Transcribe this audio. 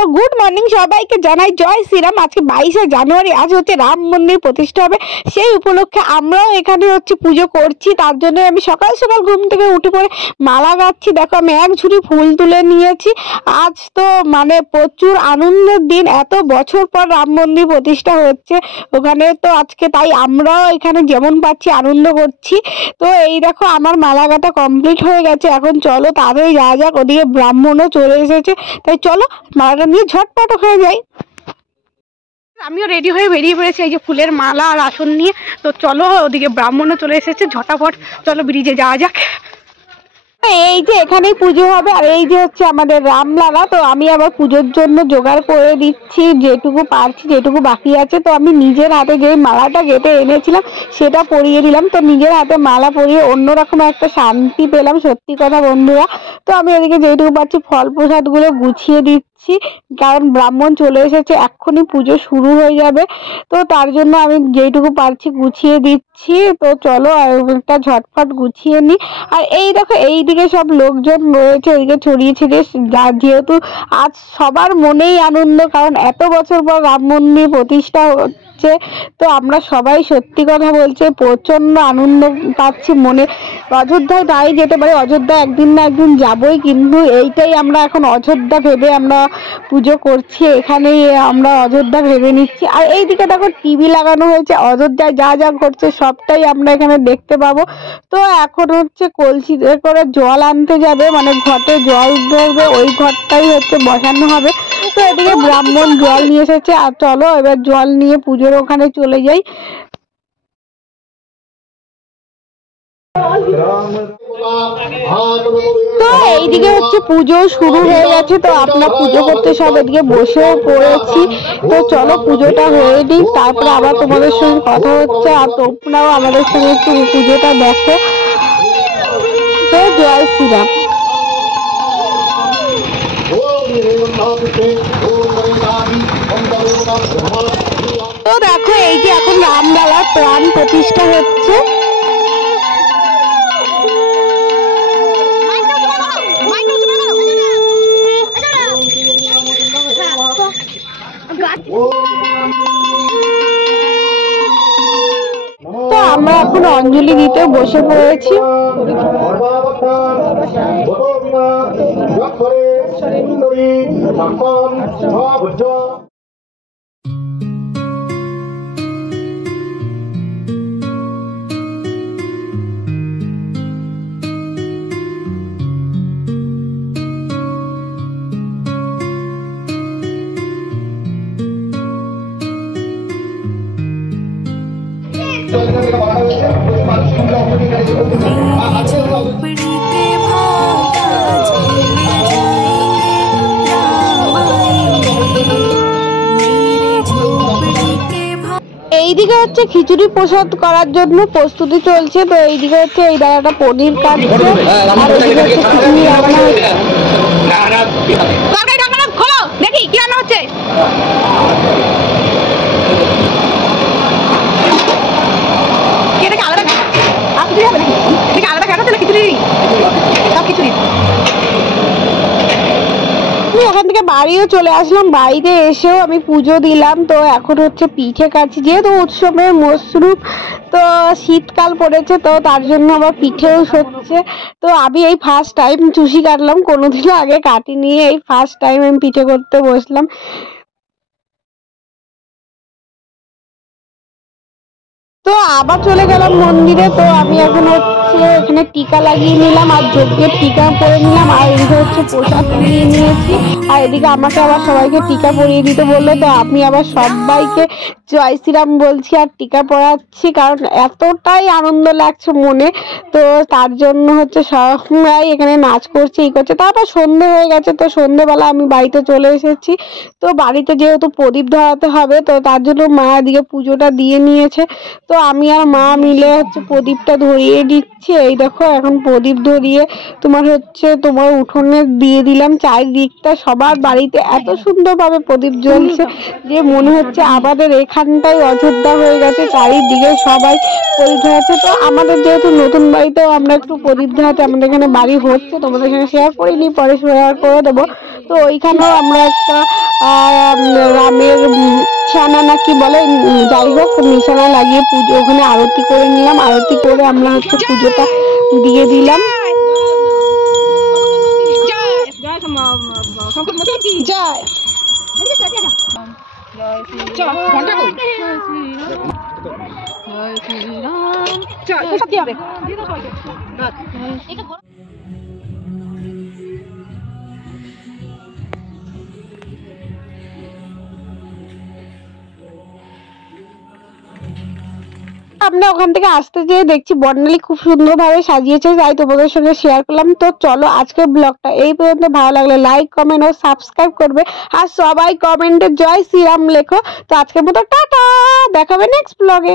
তো good morning সবাইকে জানাই জয় শ্রীরাম। আজকে 22শে জানুয়ারি, আজ হচ্ছে রাম মন্দির প্রতিষ্ঠা হবে। সেই উপলক্ষে আমরাও এখানে হচ্ছে পুজো করছি। তার জন্য আমি সকাল সকাল ঘুম থেকে উঠে পড়ে মালা গাচ্ছি। দেখো আমি এক ঝুড়ি ফুল তুলে নিয়েছি। আজ তো মানে প্রচুর আনন্দের দিন, এত বছর পর রাম মন্দির প্রতিষ্ঠা হচ্ছে ওখানে। তো আজকে তাই আমরাও এখানে যেমন পাচ্ছি আনন্দ করছি। তো এই দেখো আমার মালা গাঁথা কমপ্লিট হয়ে গেছে। এখন চলো তাড়াতাড়ি যাওয়া যাক, ওদিকে ব্রাহ্মণও চলে এসেছে। তাই চলো মালাটা নিয়ে ঝটপট ওখানে যাই। আমিও রেডি হয়ে বেরিয়ে পড়েছি এই যে ফুলের মালা আর আসন নিয়ে। তো চলো ওদিকে ব্রাহ্মণও চলে এসেছে, ঝটাফট চলো ব্রিজে যাওয়া যাক। এই যে এখানেই পুজো হবে, আর এই যে হচ্ছে আমাদের রামলালা। তো আমি আবার পুজোর জন্য জোগাড় করে দিচ্ছি, যেটুকু পারছি যেটুকু বাকি আছে। তো আমি নিজের হাতে যে মালাটা গেঁথে এনেছিলাম সেটা পরিয়ে দিলাম। তো নিজের হাতে মালা পরিয়ে অন্যরকম একটা শান্তি পেলাম, সত্যি কথা বন্ধুরা। তো আমি এদিকে যেটুকু পারছি ফল প্রসাদগুলো গুছিয়ে দিচ্ছি, কারণ ব্রাহ্মণ চলে এসেছে, এক্ষুনি পুজো শুরু হয়ে যাবে। তো তার জন্য আমি যেটুকু পারছি গুছিয়ে দিচ্ছি। তো চলো একটা ঝটফট গুছিয়ে নিই। আর এই দেখো এইদিকে সব লোকজন রয়েছে, এদিকে ছড়িয়ে ছিটিয়ে, যেহেতু আজ সবার মনেই আনন্দ, কারণ এত বছর পর রাম মন্দির প্রতিষ্ঠা হচ্ছে। তো আমরা সবাই সত্যি কথা বলছে প্রচন্ড আনন্দ পাচ্ছি মনে। অযোধ্যায় নাই যেতে পারি, অযোধ্যা একদিন না একদিন যাবই, কিন্তু এইটাই আমরা এখন অযোধ্যা ভেবে আমরা পুজো করছি। এখানেই আমরা অযোধ্যা ভেবে নিচ্ছি। আর এইদিকে দেখো টিভি লাগানো হয়েছে, অযোধ্যায় যা যা ঘটছে সবটাই আমরা এখানে দেখতে পাবো। তো এখন হচ্ছে কলসিতে করে জল আনতে যাবে, মানে ঘটে জল ধরবে, ওই ঘরটাই হচ্ছে বসানো হবে। তো এদিকে ব্রাহ্মণ জল নিয়ে এসেছে, আর চলো এবার জল নিয়ে পুজোর ওখানে চলে যাই। তো এইদিকে হচ্ছে পুজো শুরু হয়ে গেছে। তো আপনার পুজো করতে সব এদিকে বসেও পড়েছি। তো চলো পুজোটা হয়ে দিই, তারপরে আবার তোমাদের সঙ্গে কথা হচ্ছে। আর তোমরাও আমাদের সঙ্গে একটু পুজোটা দেখো। তো জয় শ্রীরাম। তো দেখো এই যে এখন রামলালার প্রাণ প্রতিষ্ঠা হচ্ছে। তো আমরা এখন অঞ্জলি দিতে বসে পড়েছি। এইদিকে হচ্ছে খিচুড়ি প্রসাদ করার জন্য প্রস্তুতি চলছে। তো এইদিকে হচ্ছে এই দাদাটা পনির কাটছে, আর এইদিকে হচ্ছে খিচুড়ি রান্না হচ্ছে। খোলো দেখি কি রান্না হচ্ছে। ওখান থেকে বাড়িও চলে আসলাম, বাড়িতে এসেও আমি পুজো দিলাম। তো এখন হচ্ছে পিঠে কাটছি, যেহেতু উৎসবের মশরুম, তো শীতকাল পড়েছে, তো তার জন্য আবার পিঠেও হচ্ছে। তো আমি এই ফার্স্ট টাইম চুষি কাটলাম, কোনোদিনও আগে কাটিনি, এই ফার্স্ট টাইম আমি পিঠে করতে বসলাম। তো আবার চলে গেলাম মন্দিরে। তো আমি এখন হচ্ছে এখানে টিকা লাগিয়ে নিলাম, আর যজ্ঞের টিকা পরে নিলাম, আর এদিকে হচ্ছে প্রসাদ নিয়ে নিয়েছি। আর এদিকে আমাকে আবার সবাইকে টিকা পরিয়ে দিতে বললো। তো আমি আবার সবাইকে জয় শ্রীরাম বলছি আর টিকা পরাচ্ছি, কারণ এতটাই আনন্দ লাগছে মনে। তো তার জন্য হচ্ছে সবাই এখানে নাচ করছে, এই করছে। তারপর সন্ধে হয়ে গেছে, তো সন্ধেবেলা আমি বাড়িতে চলে এসেছি। তো বাড়িতে যেহেতু প্রদীপ ধরাতে হবে, তো তার জন্য মা এদিকে পুজোটা দিয়ে নিয়েছে। তো আমি আর মা মিলে হচ্ছে প্রদীপটা ধরিয়ে দিচ্ছি। এই দেখো এখন প্রদীপ ধরিয়ে তোমার উঠোনে দিয়ে দিলাম। চারিদিকটা সবার বাড়িতে এত সুন্দরভাবে প্রদীপ জ্বলছে যে মনে হচ্ছে আমাদের এখানটাই অযোধ্যা হয়ে গেছে। চারিদিকে সবাই প্রদীপ ধরাচ্ছে। তো আমাদের যেহেতু নতুন বাড়িতেও আমরা একটু প্রদীপ ধরাতে আমাদের এখানে বাড়ি হচ্ছে, তোমাদের সঙ্গে শেয়ার করিনি, পরে শেয়ার করে দেবো। তো ওইখানেও আমরা একটা রামের নিশানা না কি বলে, যাই হোক নিশানা লাগিয়ে পুজো ওখানে আরতি করে নিলাম। আরতি করে আমরা হচ্ছে পুজোটা দিয়ে দিলাম। আমরা ওখান থেকে আসতে যেয়ে দেখছি বর্ণালী খুব সুন্দরভাবে সাজিয়েছে, তাই তোমাদের সঙ্গে শেয়ার করলাম। তো চলো আজকের ব্লগটা এই পর্যন্ত। ভালো লাগলে লাইক, কমেন্ট ও সাবস্ক্রাইব করবে, আর সবাই কমেন্টে জয় শ্রীরাম লেখো। তো আজকের মতো টাটা, দেখা হবে নেক্সট ব্লগে।